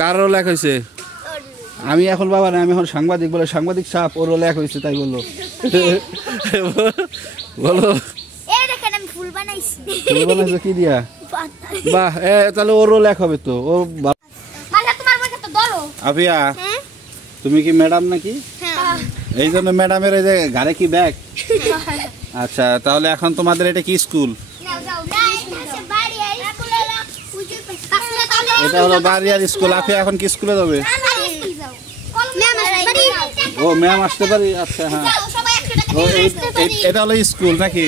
কারো লেখ হয়েছে? আমি এখন বাবা না, আমি এখন সাংবাদিক, বলে সাংবাদিক সাপ ওরও লেখ হয়েছে তাই বললো। বলো ফুল বানাইছো কি দিয়া? বাহ, তাহলে ওরও লেখ হবে তো। ও আফিয়া, তুমি কি ম্যাডাম নাকি? এই জন্য ম্যাডামের এই যে ঘাড়ে কি ব্যাগ? আচ্ছা, তাহলে এখন তোমাদের এটা কি স্কুল? এটা হলো বাড়িয়ার স্কুল। আফিয়া এখন কি স্কুলে যাবে? ও ম্যাম আসতে পারি? আচ্ছা, হ্যাঁ। ও এটা হলো স্কুল নাকি?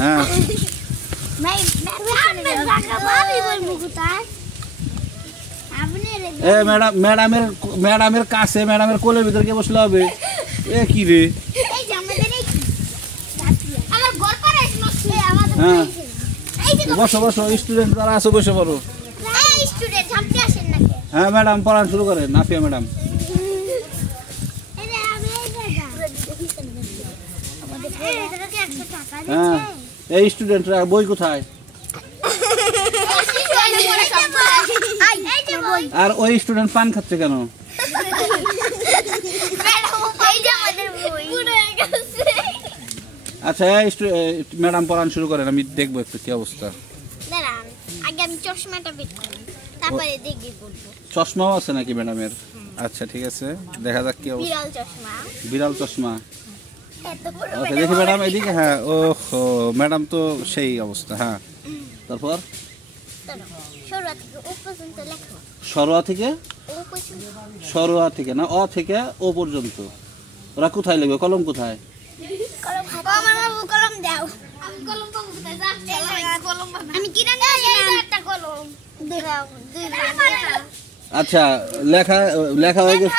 হ্যাঁ। ম্যাডামের কাছে, ম্যাডামের কোলের ভিতর কে বসলে হবে? এ কি রে? হ্যাঁ, বসো বসো, স্টুডেন্ট যারা আছো বসে পড়ো। হ্যাঁ ম্যাডাম, পড়ান শুরু করেন। আফিয়া ম্যাডাম, হ্যাঁ। এই স্টুডেন্টরা বই কোথায়? আর ওই স্টুডেন্ট পান খাচ্ছে কেন? আচ্ছা ম্যাডাম, পড়ান শুরু করেন, আমি দেখবো একটু কি অবস্থা। চশমাও আছে নাকি ম্যাডামের? আচ্ছা ঠিক আছে, দেখা যাক কি অবস্থা। বিড়াল চশমা। ওকে, দেখি ম্যাডাম এদিকে। হ্যাঁ, ওহো, ম্যাডাম তো সেই অবস্থা। হ্যাঁ, তারপর সরোয়া থেকে না, অ থেকে ও পর্যন্ত ওরা কোথায় লিখবে? কলম কোথায়? আচ্ছা, লেখা লেখা হয়ে গেছে।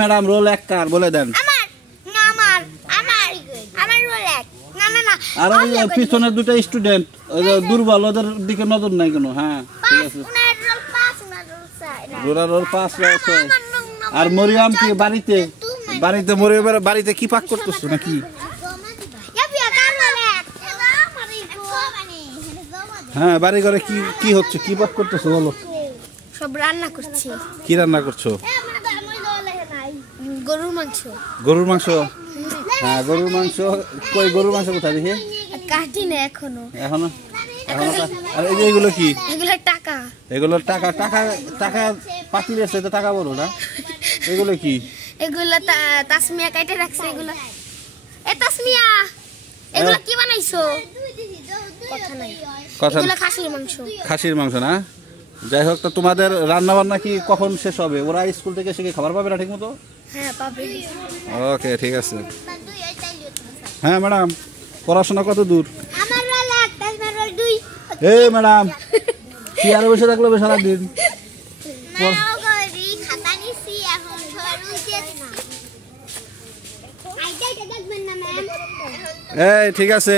ম্যাডাম, রোল এক কার বলে দেন। আর ওই পিছনের দুটো স্টুডেন্ট দুর্বল, ওদের দিকে নজর নাই কোনো। হ্যাঁ ঠিক আছে। রোল 5। আর মরিয়াম কি বাড়িতে? মরিয়ামের বাড়িতে কি পাক করতেছো নাকি? হ্যাঁ, বাড়ি ঘরে কি হচ্ছে? কি পাক করতেছো বলো? সব রান্না করছি। কি রান্না করছো? গরুর মাংস। গরুর মাংস? হ্যাঁ, গরুর মাংস। কই গরুর মাংস কোথায় দেখি? কাটি না এখনো। আর এইগুলো কি? এগুলো টাকা। টাকা পাতিলের সাথে টাকা বলো না। এগুলো কি? এগুলো তাসমিয়া কাটে রাখছে। এগুলো তাসমিয়া, এগুলো কি বানাইছো? কথা নাই। এগুলো খাসির মাংস না? যাই হোক, তো তোমাদের রান্না বান্না কি কখন শেষ হবে? ওরা স্কুল থেকে এসে কি খাবার পাবে না ঠিক মতো? হ্যাঁ, পাবে। ওকে, ঠিক আছে। হ্যাঁ ম্যাডাম, পড়াশোনা কত দূর? ম্যাডাম, কি আর বসে থাকলো সারাদিন? ঠিক আছে।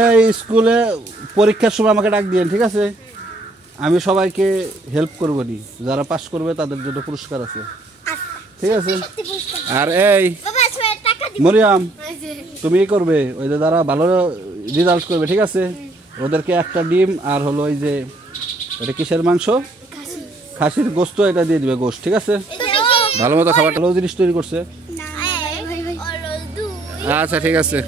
এই স্কুলে পরীক্ষার সময় আমাকে ডাক দিয়েন, ঠিক আছে? আমি সবাইকে হেল্প করবো নি, যারা পাস করবে তাদের জন্য পুরস্কার আছে, ঠিক আছে? আর এই মরিয়াম, তুমি করবে ওই যে যারা ভালো রেজাল্ট করবে, ঠিক আছে? ওদেরকে একটা ডিম আর হলো ওই যে এটা কিসের মাংস? খাসির গোস্ত, এটা দিয়ে দিবে, গোস্ত, ঠিক আছে? ভালো মতো খাবারটা জিনিস তৈরি করছে। আচ্ছা ঠিক আছে।